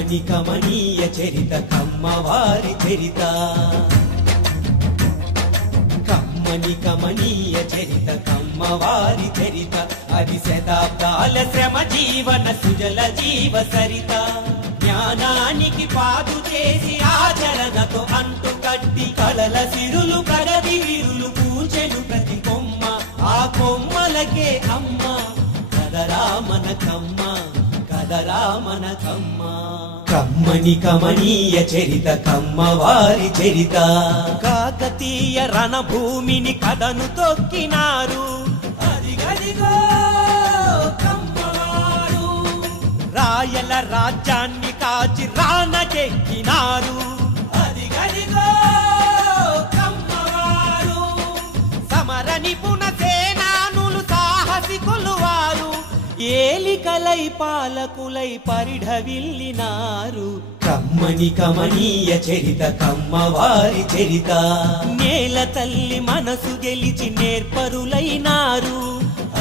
కమ్మని కమనీయ చరిత కమ్మవారి చరిత కమ్మని కమనీయ చరిత కమ్మవారి చరిత అది శతాబ్దాల శ్రమ జీవన సుజల జీవ సరిత జ్ఞానానికి పాదు చేసి ఆచరణతో అంటు కట్టి కలల సిరులు ప్రగతి వీరులు పూచెను ప్రతి కొమ్మ ఆ కొమ్మలకే అమ్మ కదరా మన కమ్మ కదరా మన కమ్మ కమ్మని కమనీయ చరిత కమ్మవారి చరిత కాకతీయ రణభూమిని కథను తొక్కినారు అదిగదిగో కమ్మవారు రాయల రాజ్యాన్ని కాచి రానకెక్కినారు అదిగదిగో కమ్మవారు సమర నిపుణ సేనానులు సాహసికులు వారు ఏలికలై పాలకులై పరిఢవిల్లినారు కమ్మని కమనీయ చరిత కమ్మవారి చరిత నేల తల్లి మనసు గెలిచి నేర్పరులైనారు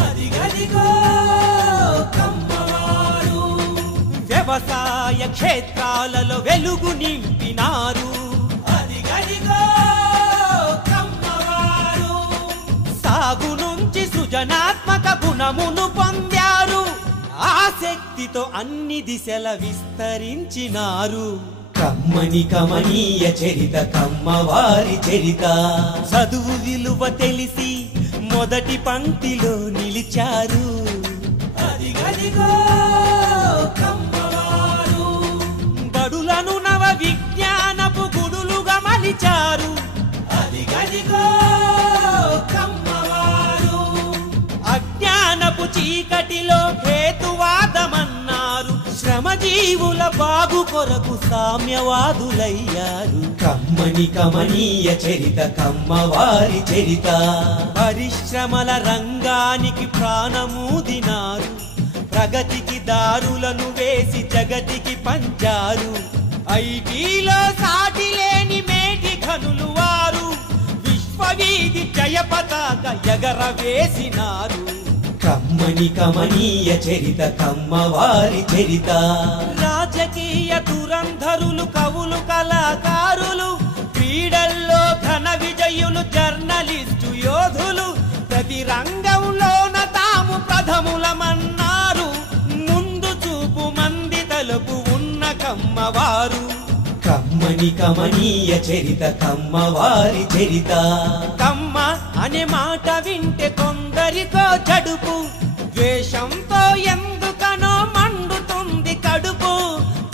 అదిగదిగో కమ్మవారు వ్యవసాయ క్షేత్రాలలో వెలుగు నింపినారు అదిగదిగో కమ్మవారు సాగు నుంచి సృజనాత్మక గుణమును పొందారు ఆ శక్తితో అన్ని దిశల విస్తరించినారు కమ్మని కమనీయ చరిత కమ్మవారి చరిత చదువు విలువ తెలిసి మొదటి పంక్తిలో నిలిచారు అదిగదిగో కమ్మవారు బడులను నవ విజ్ఞానపు గుడులుగా మలిచారు అదిగదిగో కమ్మవారు అజ్ఞానపు చీకటిలో హేతువాదమన్నారు శ్రమజీవుల బాగు కొరకు సామ్యవాదులయ్యారు కమ్మని కమనీయ చరిత కమ్మవారి చరిత పరిశ్రమల రంగానికి ప్రాణమూదినారు ప్రగతికి దారులను వేసి జగతికి పంచారు ఐటీలో సాటి లేని మేటి ఘనులు వారు విశ్వవీధి జయ పతాక ఎగరవేసినారు కమ్మని కమనీయ చరిత కమ్మవారి చరిత రాజకీయ దురంధరులు కవులు కళాకారులు క్రీడల్లో ఘన విజయులు జర్నలిస్టు యోధులు ప్రతి రంగంలోన తాము ప్రథములమన్నారు ముందు చూపు మంది తలుపు ఉన్న కమ్మవారు కమ్మని కమనీయ చరిత కమ్మవారి చరిత కమ్మ అనే మాట వింటే కొందరికో జడుపు ద్వేషంతో ఎందుకనో మండుతుంది కడుపు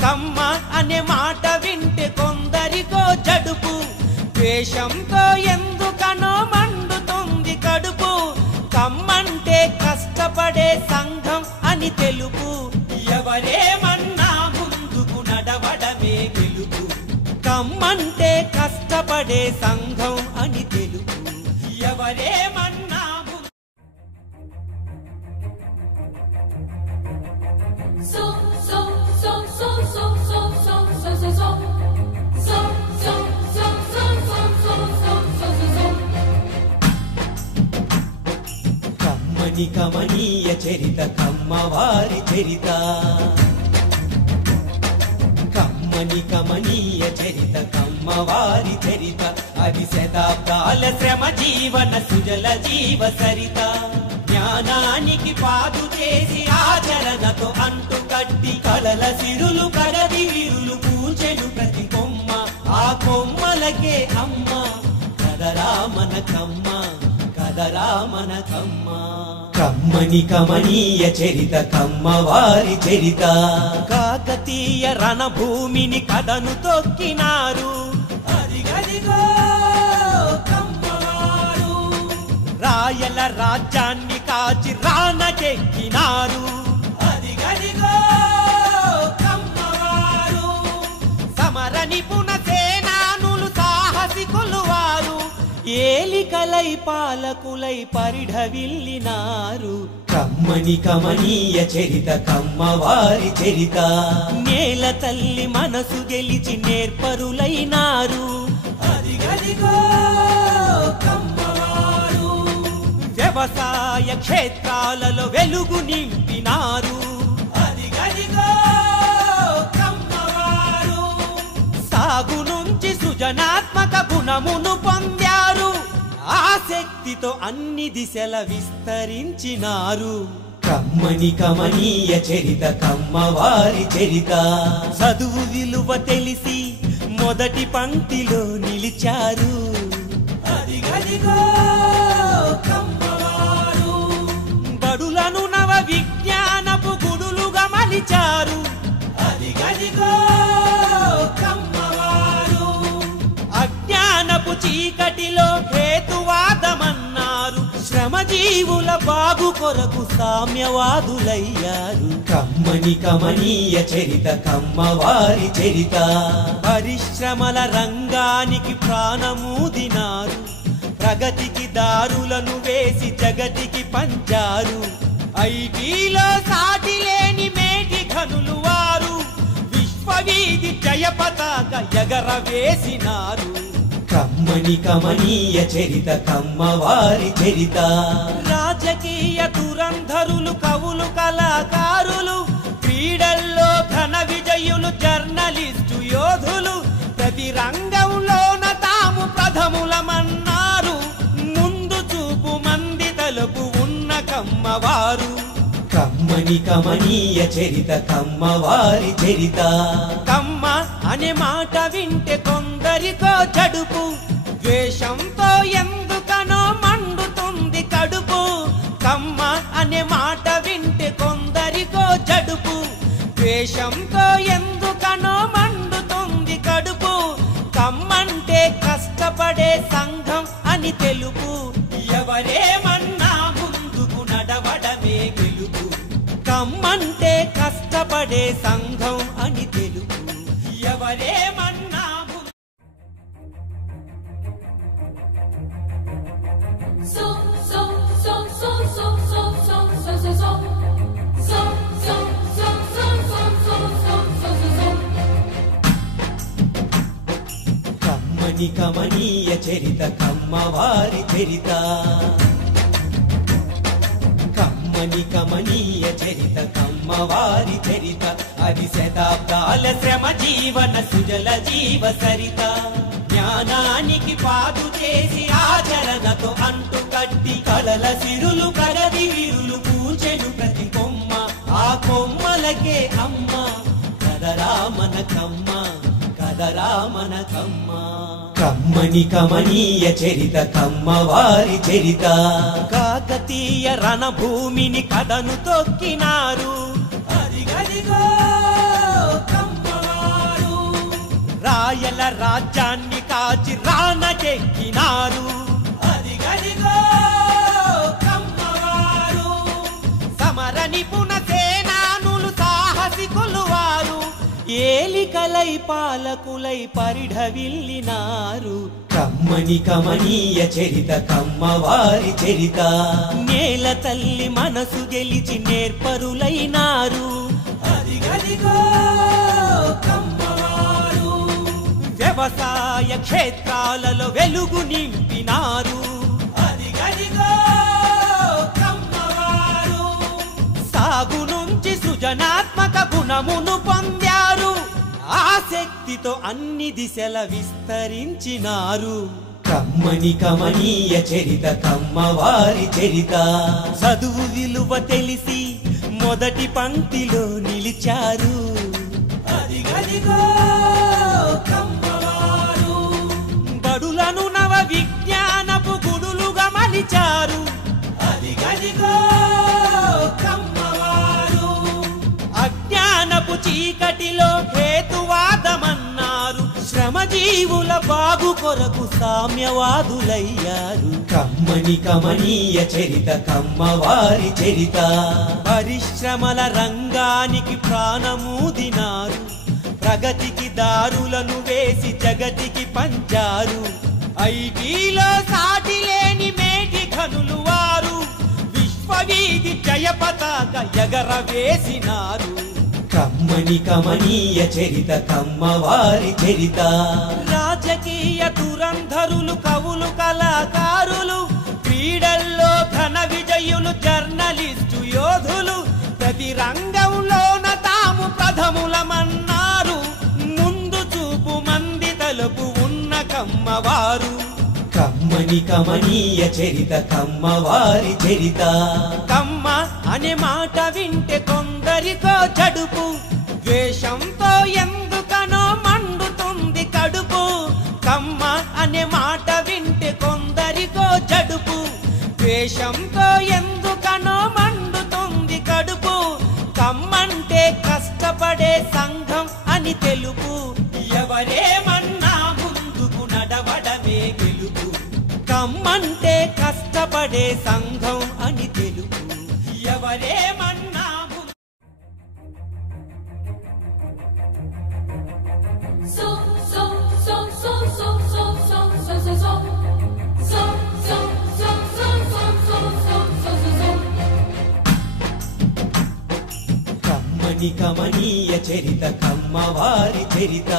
కమ్మ అనే మాట వింటే కొందరికో జడుపు ద్వేషంతో ఎందుకనో మండుతుంది కడుపు కమ్మంటే కష్టపడే సంఘం అని తెలుపు ఎవరేమన్నా ముందుకు నడవడమే గెలుపు కమ్మంటే కష్టపడే సంఘం అని తెలుపు ఎవరేమన్నా కమ్మని కమనీయ చరిత కమ్మవారి చరిత కమ్మని కమనీయ చరిత కమ్మవారి చరిత అది శతాబ్దాల శ్రమ జీవన సుజల జీవ సరిత జ్ఞానానికి పాదు చేసి ఆచరణతో అంటు కట్టి కలల సిరులు ప్రగతి వీరులు పూచెను ప్రతి కొమ్మ ఆ కొమ్మలకే అమ్మ కదరా మన కమ్మ కదరా మన కమ్మ కమ్మని కమనీయ చరిత కమ్మవారి చరిత కాకతీయ రణభూమిని కథను తొక్కినారు అదిగదిగో కమ్మవారు రాయల రాజ్యాన్ని కాచి రానకెక్కినారు అదిగదిగో కమ్మవారు సమర నిపుణ సేనానులు సాహసికులు వారు ఏలికలై పాలకులై పరిఢవిల్లినారు కమ్మని కమనీయ చరిత కమ్మవారి చరిత నేల తల్లి మనసు గెలిచి నేర్పరులైనారు అదిగదిగో కమ్మవారు వ్యవసాయ క్షేత్రాలలో వెలుగు నింపినారు అదిగదిగో కమ్మవారు గుణమును పొందారు. ఆసక్తితో అన్ని దిశల విస్తరించినారు. కమ్మని కమనీయ చరిత కమ్మవారి చరిత. చదువు విలువ తెలిసి మొదటి పంక్తిలో నిలిచారు. అదిగదిగో కమ్మవారు. బడులను నవ విజ్ఞానపు గుడులుగా మలిచారు. అదిగదిగో కమ్మవారు. అజ్ఞానపు చీకటిలో హేతువాదమన్నారు. శ్రమజీవుల బాగు కొరకు సామ్యవాదులయ్యారు. కమ్మని కమనీయ చరిత కమ్మవారి చరిత. పరిశ్రమల రంగానికి ప్రాణమూదినారు. ప్రగతికి దారులను వేసి జగతికి పంచారు. ఐటీలో సాటి లేని మేటి ఘనులు వారు. విశ్వవీధి జయ పతాక ఎగరవేసినారు. కమ్మని కమనీయ చరిత కమ్మవారి చరిత. రాజకీయ దురంధరులు కవులు కళాకారులు. క్రీడల్లో ఘన విజయులు జర్నలిస్టు యోధులు. ప్రతి రంగంలోన తాము ప్రథములమన్నారు. ముందు చూపు మంది తలుపు ఉన్న కమ్మవారు. కమ్మని కమనీయ చరిత కమ్మవారి చరిత. కమ్మ అనే మాట వింటే కొందరికో జడుపు. ద్వేషంతో ఎందుకనో మండుతుంది కడుపు. కమ్మ అనే మాట వింటే కొందరికో జడుపు. ద్వేషంతో ఎందుకనో మండుతుంది కడుపు. కమ్మంటే కష్టపడే సంఘం అని తెలుపు. ఎవరేమన్నా ముందుకు నడవడమే గెలుపు. కమ్మంటే కష్టపడే సంఘం అని తెలుపు. ఎవరేమన్నా కమ్మని కమనీయ చరిత కమ్మవారి చరిత. కమ్మని కమనీయ చరిత కమ్మవారి చరిత. అది శతాబ్దాల శ్రమ జీవన సుజల జీవ సరిత. జ్ఞానానికి పాదు చేసి ఆచరణతో అంటు కట్టి కలల సిరులు ప్రగతి వీరులు పూచెను ప్రతి కొమ్మ. ఆ కొమ్మలకే అమ్మ కదరా మన కమ్మ, కదరా మన కమ్మ. కమ్మని కమనీయ చరిత కమ్మవారి చరిత. కాకతీయ రణభూమిని కథను తొక్కినారు. అదిగదిగో కమ్మవారు. రాయల రాజ్యాన్ని కాచి రానకెక్కినారు. అదిగదిగో కమ్మవారు. సమర నిపుణ సేనానులు సాహసికులు వారు. ఏలికలై పాలకులై పరిఢవిల్లినారు. కమ్మని కమనీయ చరిత కమ్మవారి చరిత. నేల తల్లి మనసు గెలిచి నేర్పరులైనారు. అదిగదిగో కమ్మవారు. వ్యవసాయ క్షేత్రాలలో వెలుగు నింపినారు. అదిగదిగో కమ్మవారు. సాగు నుంచి సృజనాత్మక గుణమును పొందారు. ఆసక్తితో అన్ని దిశల విస్తరించినారు. కమ్మని కమనీయ చరిత కమ్మవారి చరిత. చదువు విలువ తెలిసి మొదటి పంక్తిలో నిలిచారు. అదిగదిగో కమ్మవారు. బడులను నవ విజ్ఞానపు గుడులుగా మలిచారు. అదిగదిగో కమ్మవారు. అజ్ఞానపు చీకటిలో హేతువాదమన్నారు. శ్రమజీవుల బాగు కొరకు సామ్యవాదులయ్యారు. కమ్మని కమనీయ చరిత కమ్మవారి చరిత. పరిశ్రమల రంగానికి ప్రాణమూదినారు. ప్రగతికి దారులను వేసి జగతికి పంచారు. ఐటీలో సాటి లేని మేటి ఘనులు వారు. విశ్వవీధి జయ పతాక ఎగరవేసినారు. కమ్మని కమనీయ చరిత కమ్మవారి చరిత. రాజకీయ దురంధరులు కవులు కళాకారులు. క్రీడల్లో ఘన విజయులు జర్నలిస్టు యోధులు. ప్రతి రంగంలోన తాము ప్రథములమన్నారు. ముందు చూపు మంది తలుపు ఉన్న కమ్మ కమ్మవారు కమ్మని కమనీయ చరిత కమ్మవారి చరిత కమ్మ అనే మాట వింటే కొందరికో జడుపు ద్వేషంతో ఎందుకనో మండుతుంది కడుపు కమ్మ అనే మాట వింటే కొందరికో జడుపు ద్వేషంతో ఎందుకనో మండుతుంది కడుపు కమ్మంటే కష్టపడే సంఘం అని తెలుపు ఎవరేమన్నా ముందుకు నడవడమే గెలుపు కమ్మంటే కష్టపడే సంఘం అని తెలుపు ఎవరేమన్నా కమ్మని కమనీయ చరిత కమ్మవారి చరిత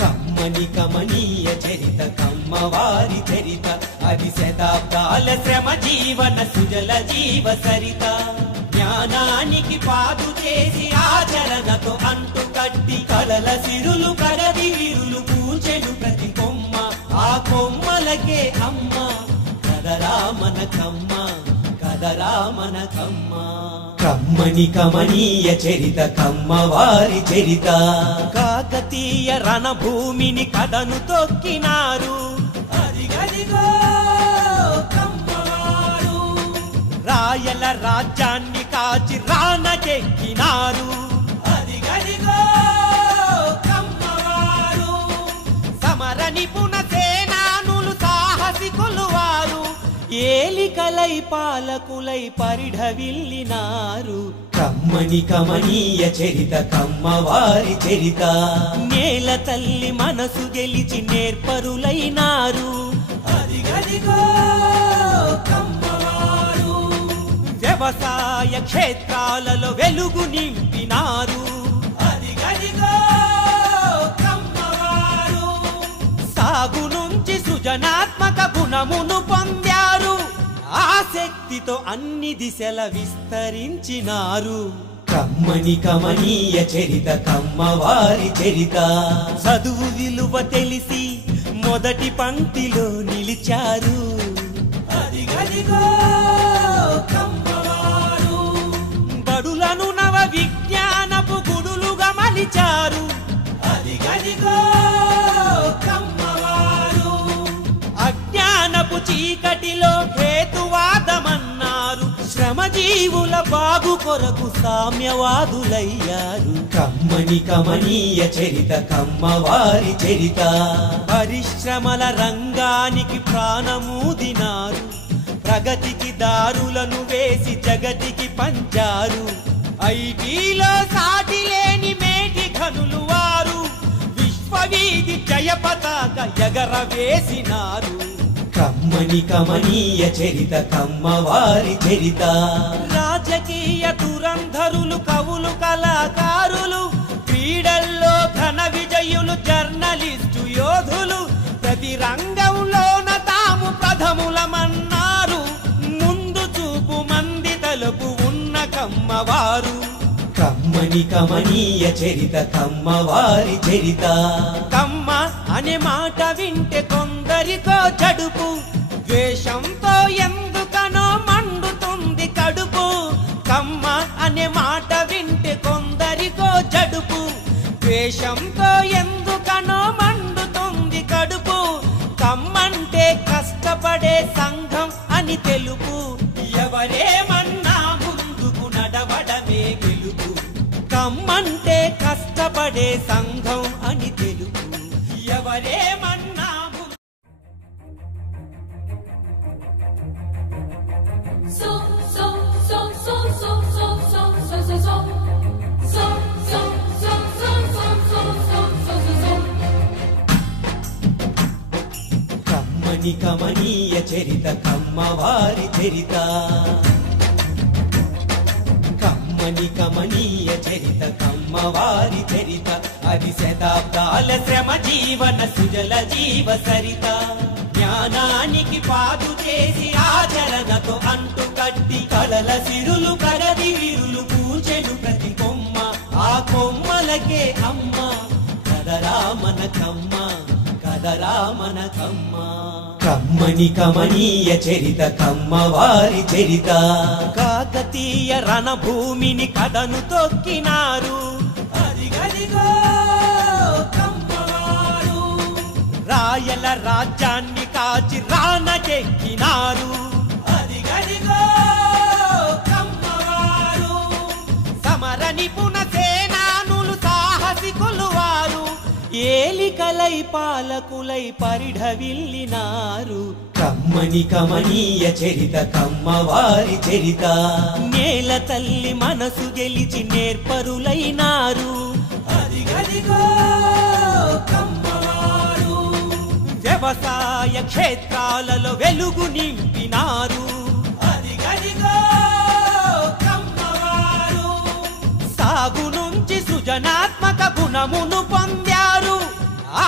కమ్మని కమనీయ చరిత కమ్మవారి చరిత అది శతాబ్దాల శ్రమ జీవన సుజల జీవ సరిత జ్ఞానానికి పాదు చేసి ఆచరణతో అంటు కట్టి కలల సిరులు కడది విరులు పూచెను ప్రతి కొమ్మ ఆ కొమ్మలకే అమ్మ కదరా మన కమ్మ కదరా మన కమ్మ కమ్మని కమనీయ చరిత కమ్మవారి చరిత కాకతీయ రణభూమిని కదను తొక్కినారు అదిగదిగో కమ్మవారు రాయల రాజ్యాన్ని కాచి రానకెక్కినారు అదిగదిగో కమ్మవారు సమర నిపుణ సేనానులు సాహసికులు వారు ఏలికలై పాలకులై పరిఢవిల్లినారు కమ్మని కమనీయ చరిత కమ్మవారి చరిత నేల తల్లి మనసు గెలిచి నేర్పరులైనారు అదిగదిగో కమ్మవారు వ్యవసాయ క్షేత్రాలలో వెలుగు నింపినారు అదిగదిగో కమ్మవారు సాగు నుంచి సృజనాత్మక గుణమును పొందారు ఆ శక్తితో అన్ని దిశల విస్తరించినారు కమ్మని కమనీయ చరిత కమ్మవారి చరిత చదువు విలువ తెలిసి మొదటి పంక్తిలో నిలిచారు అదిగదిగో కమ్మవారు బడులను నవ విజ్ఞానపు గుడులుగా మలిచారు అదిగదిగో కమ్మవారు అజ్ఞానపు చీకటిలో హేతువాదమన్నారు శ్రమజీవుల బాగు కొరకు సామ్యవాదులయ్యారు కమ్మని కమనీయ చరిత కమ్మవారి చరిత పరిశ్రమల రంగానికి ప్రాణమూదినారు ప్రగతికి దారులను వేసి జగతికి పంచారు ఐటీలో సాటి లేని మేటి ఘనులు వారు విశ్వవీధి జయ పతాక ఎగరవేసినారు కమ్మని కమనీయ చరిత కమ్మవారి చరిత రాజకీయ దురంధరులు కవులు కళాకారులు క్రీడల్లో ఘన విజయులు జర్నలిస్టు యోధులు ప్రతి రంగంలోన తాము ప్రథములమన్నారు ముందు చూపు మంది తలుపు ఉన్న కమ్మవారు కమ్మని కమనీయ చరిత కమ్మవారి చరిత కమ్మ అనే మాట వింటే కొందరికో జడుపు ద్వేషంతో ఎందుకనో మండుతుంది కడుపు కమ్మ అనే మాట వింటే కొందరికో జడుపు ద్వేషంతో ఎందుకనో మండుతుంది కడుపు కమ్మంటే కష్టపడే సంఘం అని తెలుపు ఎవరేమన్నా ముందుకు నడవడమే గెలుపు కమ్మంటే కష్టపడే సంఘం అని తెలుపు ఎవరేమన్నా కమ్మని కమనీయ చరిత కమ్మవారి చరిత కమ్మని కమనీయ చరిత కమ్మవారి చరిత అది శతాబ్దాల శ్రమ జీవన సుజల జీవ సరిత జ్ఞానానికి పాదు చేసి ఆచరణతో అంటు కట్టి కలల సిరులు కడది విరులు పూచెను ప్రతి కొమ్మ ఆ కొమ్మలకే అమ్మ కదరా మన మనకమ్మ కదరా మనకమ్మ కమ్మని కమనీయ చరిత కమ్మవారి చరిత కాకతీయ రణభూమిని కథను తొక్కినారు అదిగదిగో కమ్మవారు రాయల రాజ్యాన్ని కాచి రానకెక్కినారు అదిగదిగో కమ్మవారు సమర నిపుణ సేనానులు సాహసికులు వారు ఏలికలై పాలకులై పరిఢవిల్లినారు కమ్మని కమనీయ చరిత కమ్మవారి చరిత నేల తల్లి మనసు గెలిచి నేర్పరులైనారు అదిగదిగో కమ్మవారు వ్యవసాయ క్షేత్రాలలో వెలుగు నింపినారు అదిగదిగో కమ్మవారు సాగు నుంచి సృజనాత్మక గుణమును పొందారు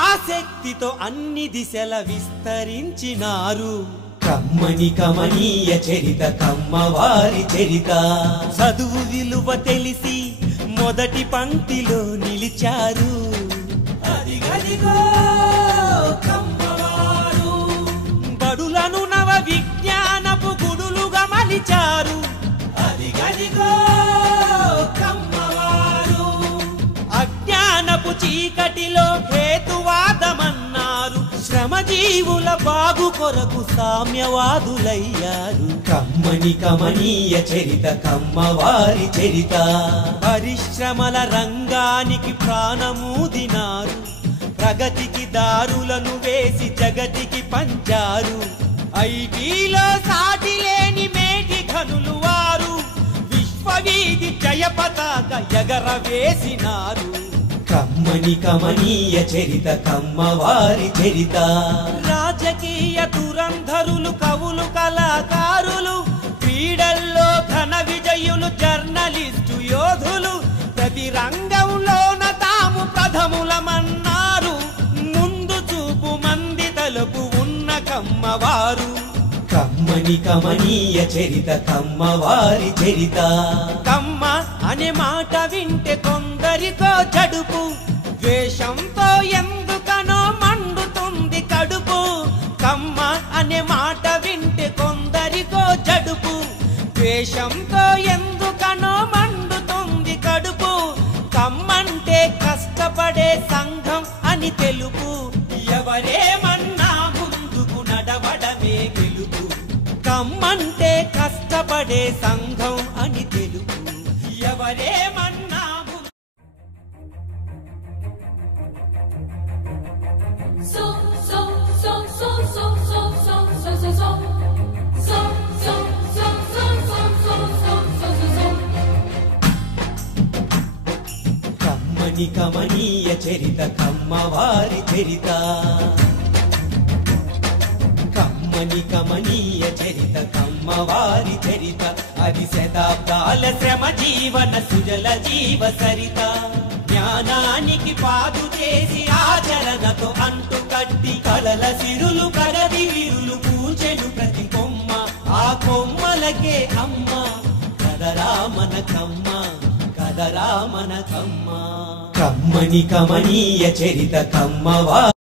ఆసక్తితో అన్ని దిశల విస్తరించినారు కమ్మని కమనీయ చరిత కమ్మవారి చరిత చదువు విలువ తెలిసి మొదటి పంక్తిలో నిలిచారు అదిగదిగో కమ్మవారు బడులను నవ విజ్ఞానపు గుడులుగా మలిచారు అదిగదిగో కమ్మవారు అజ్ఞానపు చీకటిలో హేతువాదమన్నారు శ్రమజీవుల బాగు కొరకు సామ్యవాదులయ్యారు కమ్మని కమనీయ చరిత కమ్మవారి చరిత పరిశ్రమల రంగానికి ప్రాణమూదినారు ప్రగతికి దారులను వేసి జగతికి పంచారు ఐటీలో సాటి లేని మేటి ఘనులు వారు విశ్వవీధి జయ పతాక ఎగరవేసినారు కమ్మని కమనీయ చరిత కమ్మవారి చరిత రాజకీయ దురంధరులు కవులు కళాకారులు క్రీడల్లో ఘన విజయులు జర్నలిస్టు యోధులు ప్రతి రంగంలోన తాము ప్రథములమన్నారు ముందు చూపు మంది తలుపు ఉన్న కమ్మవారు కమ్మని కమనీయ చరిత కమ్మవారి చరిత కమ్మ అనే మాట వింటే కొందరికో జడుపు ద్వేషంతో ఎందుకనో మండుతుంది కడుపు కమ్మ అనే మాట వింటే కొందరికో జడుపు ద్వేషంతో ఎందుకనో మండుతుంది కడుపు కమ్మంటే కష్టపడే సంఘం అని తెలుపు ఎవరేమన్నా ముందుకు నడవడమే గెలుపు కమ్మంటే కష్టపడే సంఘం అని తెలుపు ఎవరేమన్నా కమ్మని కమనీయ చరిత కమ్మవారి చరిత కమ్మని కమనీయ చరిత కమ్మవారి చరిత అది శతాబ్దాల శ్రమ జీవన సుజల జీవ సరిత జ్ఞానానికి పాదు చేసి ఆచరణతో అంటు కట్టి కలల సిరులు కరది విరులు పూచెను ప్రతి కొమ్మ ఆ కొమ్మలకే అమ్మ కదరా మనకమ్మ కదరా మనకమ్మ కమ్మని కమనీయ చరిత కమ్మవారి